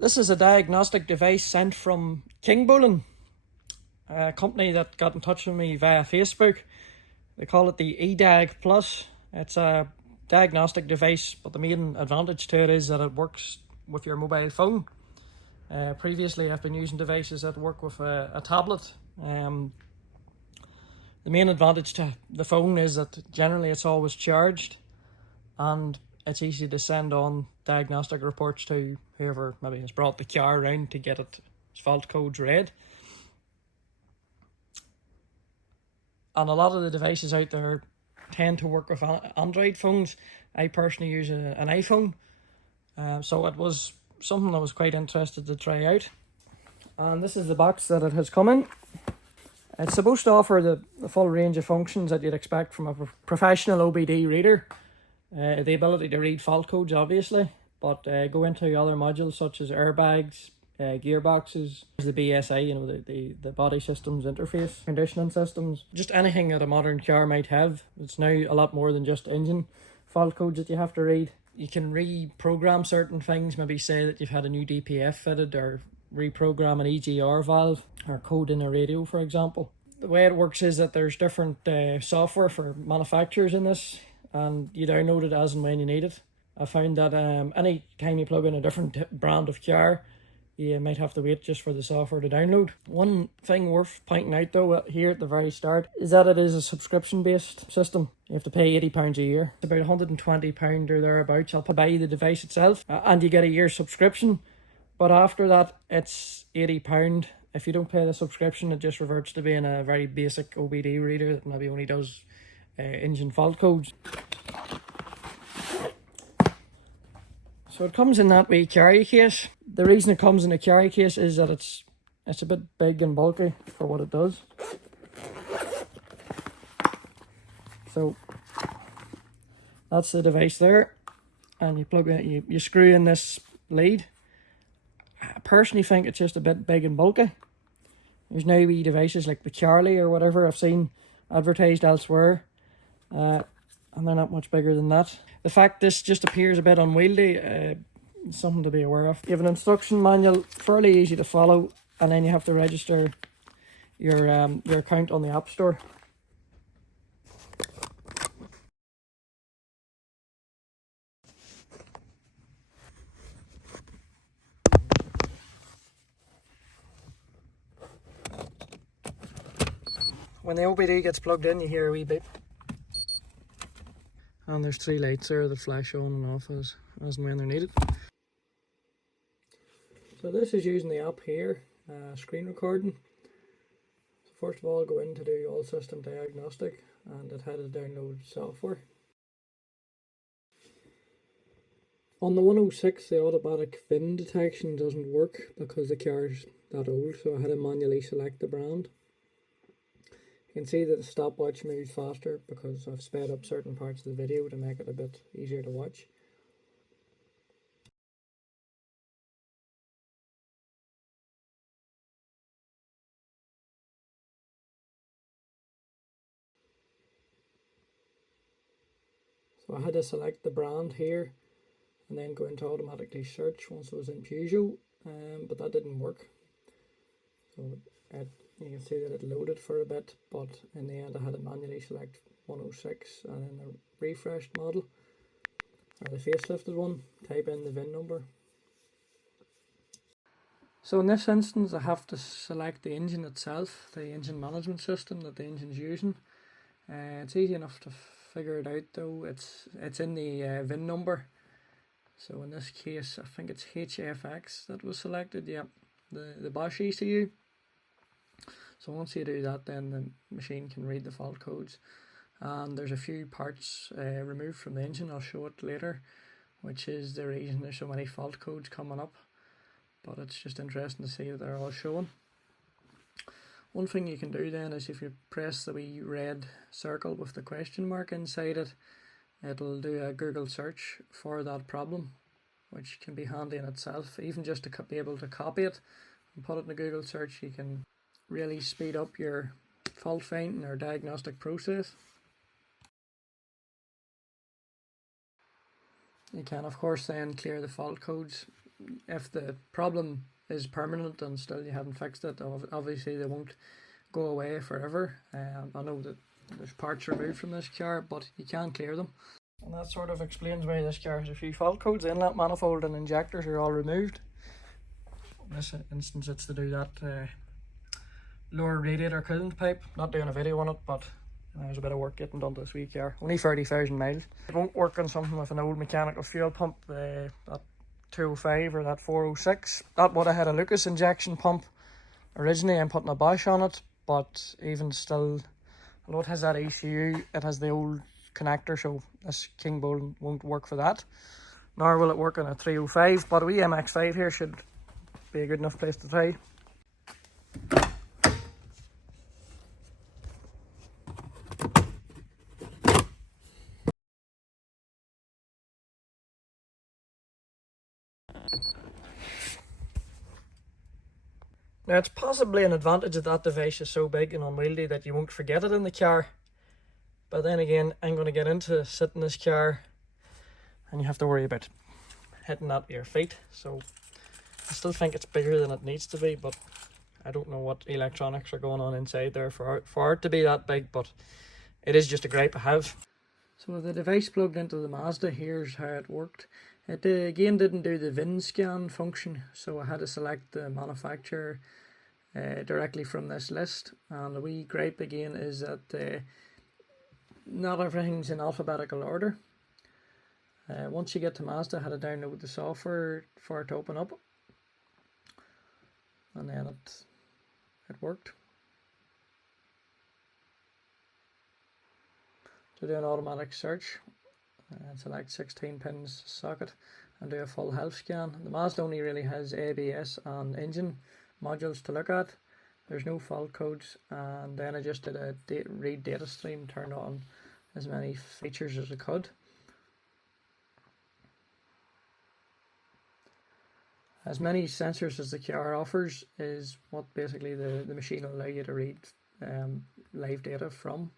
This is a diagnostic device sent from Kingbolen, a company that got in touch with me via Facebook. They call it the Ediag Plus. It's a diagnostic device, but the main advantage to it is that it works with your mobile phone. Previously, I've been using devices that work with a tablet. The main advantage to the phone is that generally it's always charged, and it's easy to send on diagnostic reports to whoever maybe has brought the car around to get its fault codes read. And a lot of the devices out there tend to work with Android phones. I personally use an iPhone, so it was something I was quite interested to try out. And this is the box that it has come in. It's supposed to offer the full range of functions that you'd expect from a professional OBD reader. The ability to read fault codes, obviously, but go into other modules such as airbags, gearboxes, the BSI, the body systems interface, conditioning systems, just anything that a modern car might have. It's now a lot more than just engine fault codes that you have to read. You can reprogram certain things, maybe say that you've had a new DPF fitted, or reprogram an EGR valve, or code in a radio, for example. The way it works is that there's different software for manufacturers in this, and you download it as and when you need it. I found that any time you plug in a different brand of car, you might have to wait just for the software to download. One thing worth pointing out though here at the very start is that it is a subscription based system. You have to pay £80 a year. It's about £120 or thereabouts. I'll buy the device itself and you get a year's subscription. But after that, it's £80. If you don't pay the subscription, it just reverts to being a very basic OBD reader that maybe only does engine fault codes. So it comes in that wee carry case. The reason it comes in a carry case is that it's a bit big and bulky for what it does. So that's the device there, and you plug in, you screw in this lead. I personally think it's just a bit big and bulky. There's now wee devices like the Charlie or whatever I've seen advertised elsewhere, and they're not much bigger than that. The fact this just appears a bit unwieldy, something to be aware of. You have an instruction manual, fairly easy to follow, and then you have to register your account on the App Store. When the OBD gets plugged in, you hear a wee beep. And there's 3 lights there that flash on and off as and when they're needed. So this is using the app here, screen recording. So first of all, go in to do all system diagnostic, and it had to download software. On the 106, the automatic VIN detection doesn't work because the car's that old, so I had to manually select the brand. You can see that the stopwatch moves faster because I've sped up certain parts of the video to make it a bit easier to watch. So I had to select the brand here and then go into automatically search once it was in Peugeot, but that didn't work. So you can see that it loaded for a bit, but in the end I had to manually select 106 and then the refreshed model, or the facelifted one, type in the VIN number. So in this instance I have to select the engine itself, the engine management system that the engine's using. It's easy enough to figure it out though. It's in the VIN number. So in this case I think it's HFX that was selected, yeah, the Bosch ECU. So once you do that, then the machine can read the fault codes, and there's a few parts removed from the engine. I'll show it later, which is the reason there's so many fault codes coming up, but it's just interesting to see that they're all showing. One thing you can do then is if you press the wee red circle with the question mark inside it, it'll do a Google search for that problem, which can be handy in itself. Even just to be able to copy it and put it in a Google search, you can really speed up your fault finding or diagnostic process. You can of course then clear the fault codes if the problem is permanent and still you haven't fixed it, obviously they won't go away forever. I know that there's parts removed from this car, but you can clear them. And that sort of explains why this car has a few fault codes. The inlet manifold and injectors are all removed. In this instance, it's to do that lower radiator coolant pipe. Not doing a video on it, but there's a bit of work getting done to this wee car. Only 30,000 miles. It won't work on something with an old mechanical fuel pump, that 205 or that 406. That would have had a Lucas injection pump originally. I'm putting a Bosch on it, but even still, although it has that ECU, it has the old connector, so this Kingbolen won't work for that. Nor will it work on a 305, but a wee MX5 here should be a good enough place to try. Now, it's possibly an advantage that that device is so big and unwieldy that you won't forget it in the car. But then again, I'm going to get into sitting in this car and you have to worry about hitting that with your feet. So I still think it's bigger than it needs to be, but I don't know what electronics are going on inside there for it to be that big, but it is just a gripe I have. So with the device plugged into the Mazda, here's how it worked. It again didn't do the VIN scan function, so I had to select the manufacturer directly from this list. And the wee gripe again is that not everything's in alphabetical order. Once you get to Mazda, I had to download the software for it to open up, and then it worked. To do an automatic search, select 16 pins socket and do a full health scan. The Mazda only really has ABS and engine modules to look at. There's no fault codes, and then I just did a read data stream, turned on as many features as I could. As many sensors as the car offers is what basically the machine will allow you to read live data from.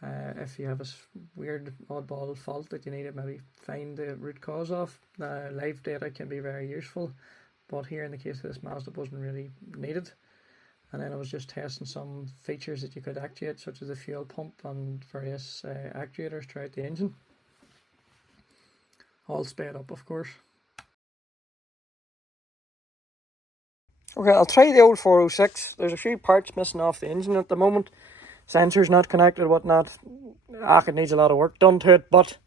If you have a weird oddball fault that you need to maybe find the root cause of, live data can be very useful, but here in the case of this Mazda wasn't really needed. And then I was just testing some features that you could actuate, such as the fuel pump and various actuators throughout the engine. All sped up, of course. Okay, I'll try the old 406. There's a few parts missing off the engine at the moment. Sensors not connected, whatnot. It needs a lot of work done to it, but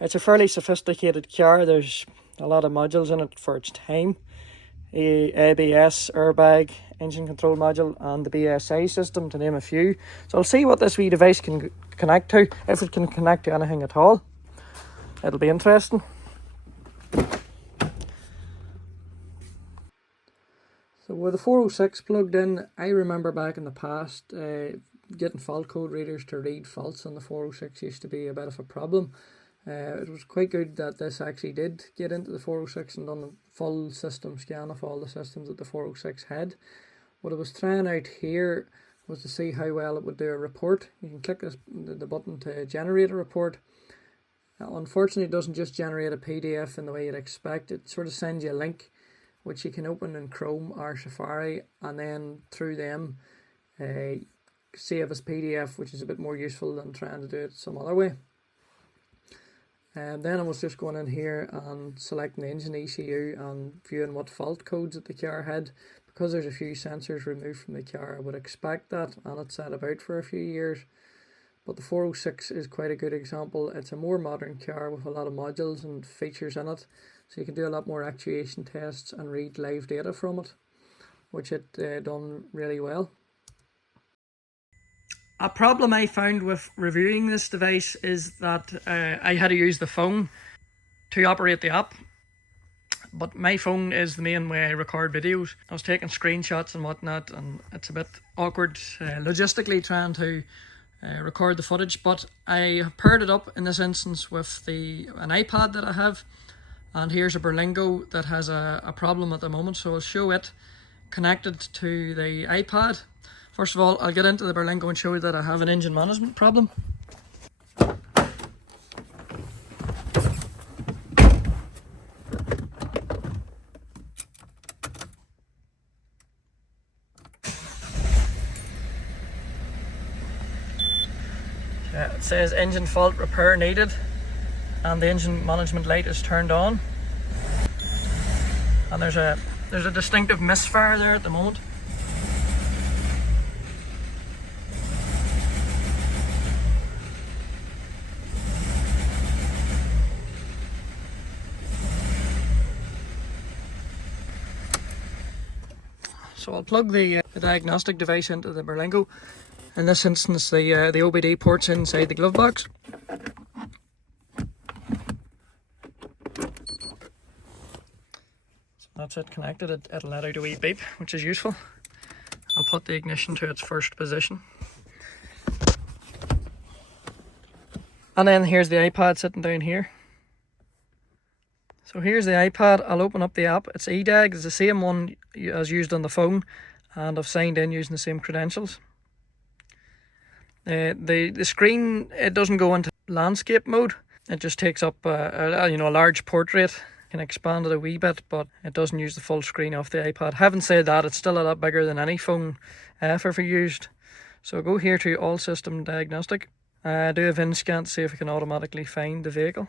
it's a fairly sophisticated car. There's a lot of modules in it for its time. ABS, airbag, engine control module, and the BSI system, to name a few. So I'll see what this wee device can connect to, if it can connect to anything at all. It'll be interesting. So with the 406 plugged in, I remember back in the past, getting fault code readers to read faults on the 406 used to be a bit of a problem. It was quite good that this actually did get into the 406 and done a full system scan of all the systems that the 406 had. What I was trying out here was to see how well it would do a report. You can click the button to generate a report. Unfortunately, it doesn't just generate a PDF in the way you'd expect. It sort of sends you a link which you can open in Chrome or Safari, and then through them save as PDF, which is a bit more useful than trying to do it some other way. And then I was just going in here and selecting the engine ECU and viewing what fault codes that the car had. Because there's a few sensors removed from the car, I would expect that, and it's sat about for a few years. But the 406 is quite a good example. It's a more modern car with a lot of modules and features in it, so you can do a lot more actuation tests and read live data from it, which it done really well. A problem I found with reviewing this device is that I had to use the phone to operate the app, but my phone is the main way I record videos. I was taking screenshots and whatnot, and it's a bit awkward logistically trying to record the footage, but I have paired it up in this instance with an iPad that I have, and here's a Berlingo that has a problem at the moment, so I'll show it connected to the iPad. First of all, I'll get into the Berlingo and show you that I have an engine management problem. It says engine fault, repair needed, and the engine management light is turned on. And there's a distinctive misfire there at the moment. So I'll plug the diagnostic device into the Berlingo. In this instance, the OBD port's inside the glove box. So that's it connected. It'll let out a wee beep, which is useful. I'll put the ignition to its first position. And then here's the iPad sitting down here. So here's the iPad. I'll open up the app. It's Ediag. It's the same one as used on the phone, and I've signed in using the same credentials. The screen, it doesn't go into landscape mode. It just takes up a large portrait. Can expand it a wee bit, but it doesn't use the full screen off the iPad. Having said that, it's still a lot bigger than any phone I've ever used. So go here to All System Diagnostic. Do a VIN scan to see if it can automatically find the vehicle.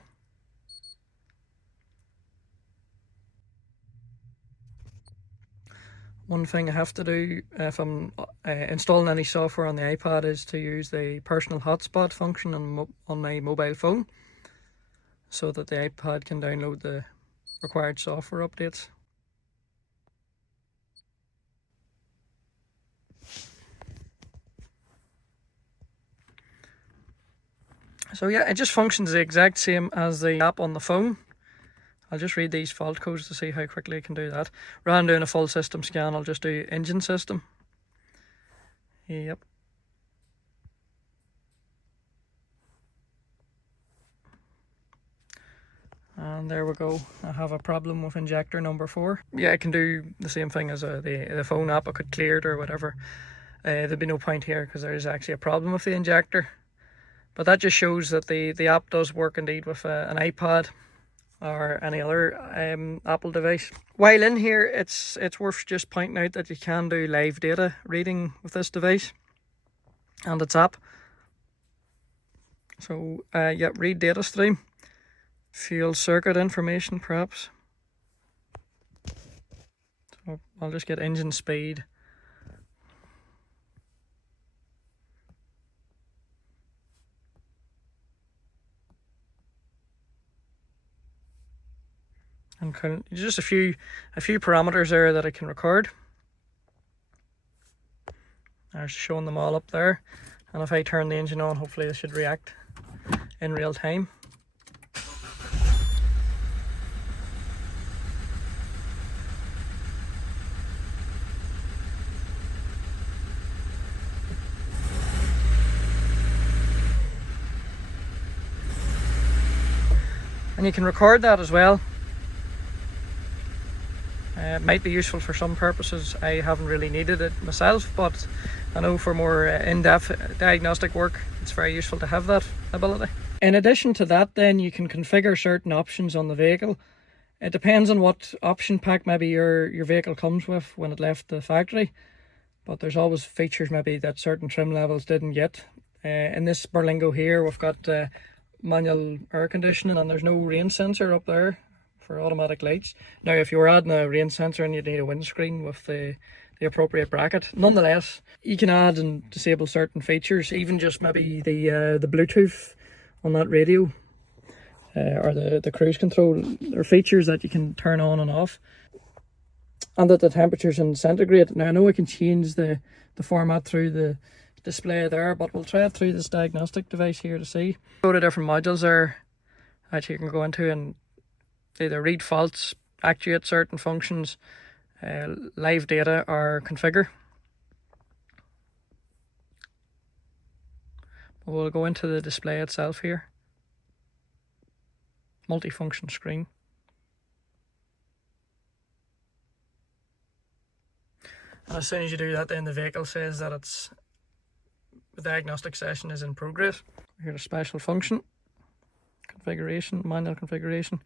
One thing I have to do if I'm installing any software on the iPad is to use the personal hotspot function on my mobile phone, so that the iPad can download the required software updates. So yeah, it just functions the exact same as the app on the phone. I'll just read these fault codes to see how quickly I can do that. Rather than doing a full system scan, I'll just do engine system. Yep. And there we go. I have a problem with injector number 4. Yeah, I can do the same thing as the phone app. I could clear it or whatever. There'd be no point here because there is actually a problem with the injector. But that just shows that the app does work indeed with an iPad or any other Apple device. While in here, it's worth just pointing out that you can do live data reading with this device and its app. So yeah, read data stream, fuel circuit information perhaps. So I'll just get engine speed. And just a few parameters there that I can record. I'm showing them all up there, and if I turn the engine on, hopefully this should react in real time. And you can record that as well. It might be useful for some purposes. I haven't really needed it myself, but I know for more in-depth diagnostic work, it's very useful to have that ability. In addition to that, then you can configure certain options on the vehicle. It depends on what option pack maybe your vehicle comes with when it left the factory, but there's always features maybe that certain trim levels didn't get. In this Berlingo here, we've got manual air conditioning, and there's no rain sensor up there for automatic lights. Now if you were adding a rain sensor and you'd need a windscreen with the appropriate bracket, nonetheless you can add and disable certain features, even just maybe the Bluetooth on that radio or the cruise control. There are features that you can turn on and off, and that the temperature's in centigrade. Now I know I can change the format through the display there, but we'll try it through this diagnostic device here to see. Go to different modules there that you can go into and either read faults, actuate certain functions, live data, or configure. We'll go into the display itself here. Multifunction screen. And as soon as you do that, then the vehicle says that the diagnostic session is in progress. Here's a special function, configuration, manual configuration,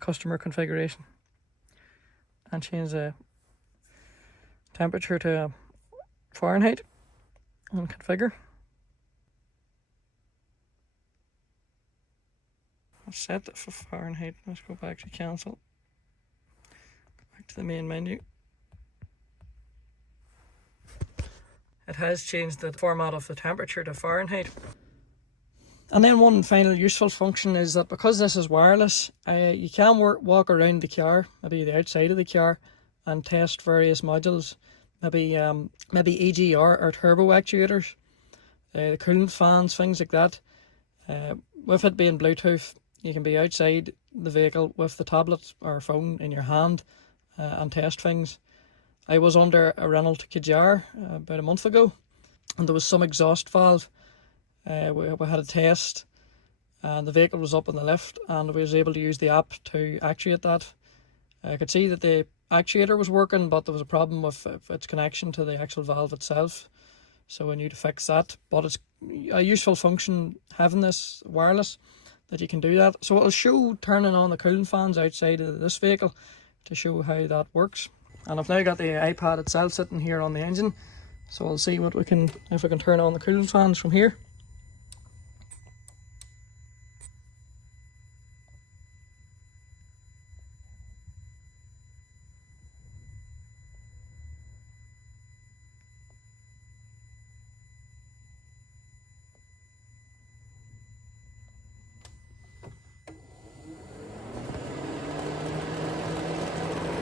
customer configuration, and change the temperature to Fahrenheit and configure. set it for Fahrenheit. Let's go back to cancel. Go back to the main menu. It has changed the format of the temperature to Fahrenheit. And then one final useful function is that because this is wireless, you can walk around the car, maybe the outside of the car, and test various modules, maybe EGR or turbo actuators, the coolant fans, things like that. With it being Bluetooth, you can be outside the vehicle with the tablet or phone in your hand and test things. I was under a rental to Kajar about a month ago, and there was some exhaust valve. We had a test, and the vehicle was up on the lift, and we was able to use the app to actuate that. I could see that the actuator was working, but there was a problem with its connection to the actual valve itself, so I knew to fix that. But it's a useful function having this wireless, that you can do that. So it'll show turning on the cooling fans outside of this vehicle to show how that works. And I've now got the iPad itself sitting here on the engine, so I'll see if we can turn on the cooling fans from here.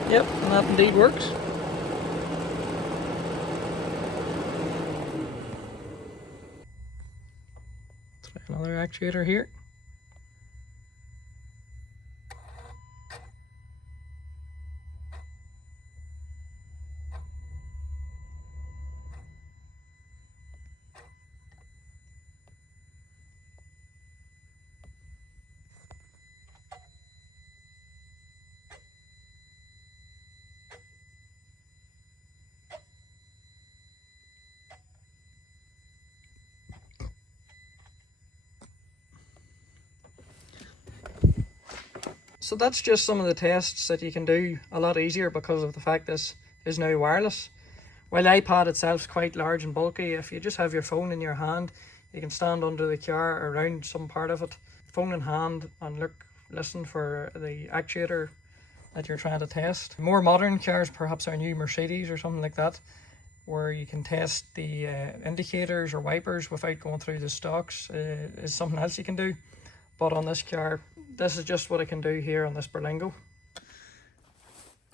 Yep, and that indeed works. Try another actuator here. So that's just some of the tests that you can do a lot easier because of the fact this is now wireless. While the iPad itself is quite large and bulky, if you just have your phone in your hand, you can stand under the car or around some part of it, phone in hand, and listen for the actuator that you're trying to test. More modern cars, perhaps our new Mercedes or something like that, where you can test the indicators or wipers without going through the stocks, is something else you can do. But on this car, this is just what I can do here on this Berlingo.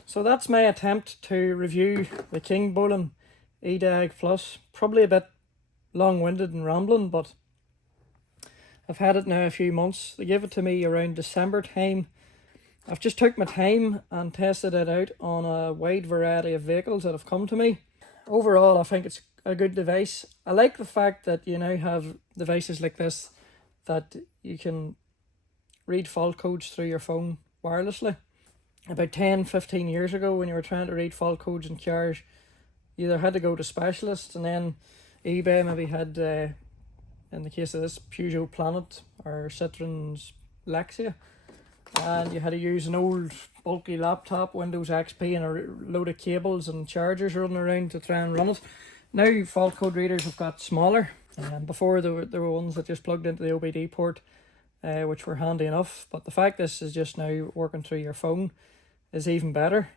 So that's my attempt to review the Kingbolen Ediag Plus. Probably a bit long-winded and rambling, but I've had it now a few months. They gave it to me around December time. I've just took my time and tested it out on a wide variety of vehicles that have come to me. Overall, I think it's a good device. I like the fact that you now have devices like this that you can read fault codes through your phone wirelessly. About 10-15 years ago, when you were trying to read fault codes in cars, you either had to go to specialists, and then eBay maybe had, in the case of this, Peugeot Planet or Citroen's Lexia, and you had to use an old bulky laptop, Windows XP, and a load of cables and chargers running around to try and run it. Now fault code readers have got smaller, and before there were ones that just plugged into the OBD port, which were handy enough. But the fact this is just now working through your phone is even better,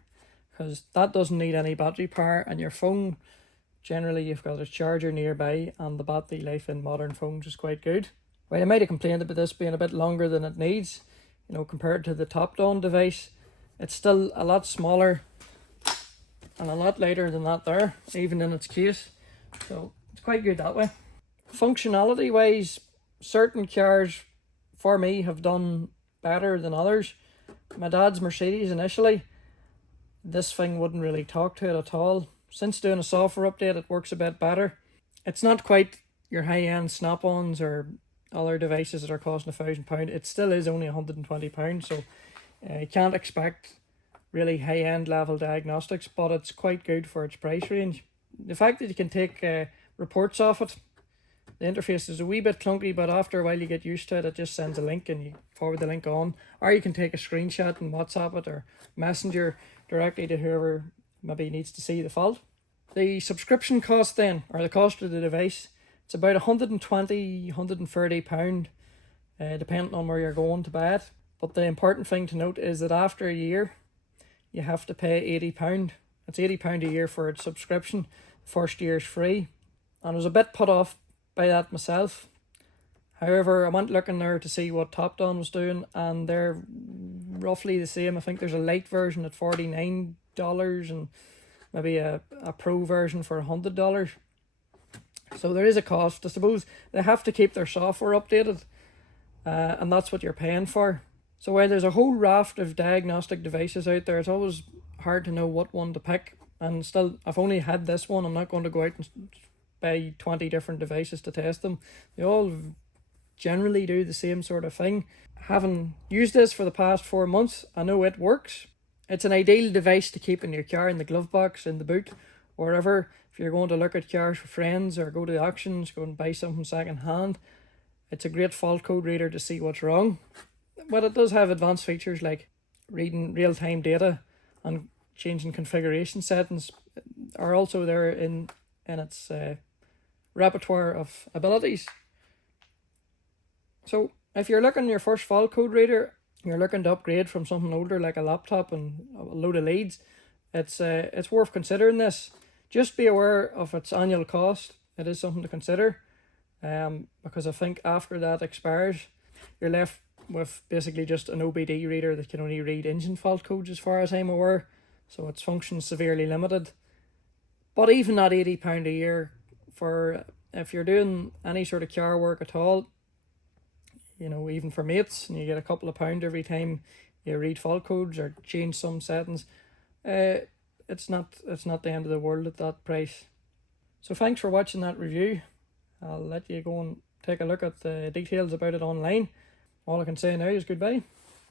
because that doesn't need any battery power, and your phone, generally you've got a charger nearby, and the battery life in modern phones is quite good. Well, I might have complained about this being a bit longer than it needs, you know, compared to the top-down device. It's still a lot smaller and a lot lighter than that there, even in its case, so it's quite good that way. Functionality wise, certain cars for me have done better than others. My dad's Mercedes initially, this thing wouldn't really talk to it at all. Since doing a software update, it works a bit better. It's not quite your high-end snap-ons or other devices that are costing £1,000. It still is only £120, so you can't expect really high-end level diagnostics, but it's quite good for its price range. The fact that you can take reports off it, the interface is a wee bit clunky, but after a while you get used to it. It just sends a link and you forward the link on, or you can take a screenshot and WhatsApp it or Messenger directly to whoever maybe needs to see the fault. The subscription cost then, or the cost of the device, it's about £120, £130 depending on where you're going to buy it. But the important thing to note is that after a year, you have to pay £80. It's £80 a year for its subscription. First year's free. And I was a bit put off by that myself. However, I went looking there to see what Top Don was doing, and they're roughly the same. I think there's a light version at $49 and maybe a pro version for $100. So there is a cost. I suppose they have to keep their software updated, and that's what you're paying for. So while there's a whole raft of diagnostic devices out there, it's always hard to know what one to pick. And still, I've only had this one. I'm not going to go out and buy 20 different devices to test them. They all generally do the same sort of thing. Having used this for the past 4 months, I know it works. It's an ideal device to keep in your car, in the glove box, in the boot, wherever. If you're going to look at cars for friends or go to the auctions, go and buy something second hand, it's a great fault code reader to see what's wrong. But it does have advanced features like reading real-time data and changing configuration settings are also there in its repertoire of abilities. So if you're looking your first fault code reader, you're looking to upgrade from something older like a laptop and a load of leads, it's worth considering this. Just be aware of its annual cost. It is something to consider, because I think after that expires, you're left with basically just an OBD reader that can only read engine fault codes as far as I'm aware, so its function's severely limited. But even at £80 a year, for if you're doing any sort of car work at all, you know, even for mates, and you get a couple of pound every time you read fault codes or change some settings, it's not the end of the world at that price. So thanks for watching that review. I'll let you go and take a look at the details about it online. All I can say now is goodbye.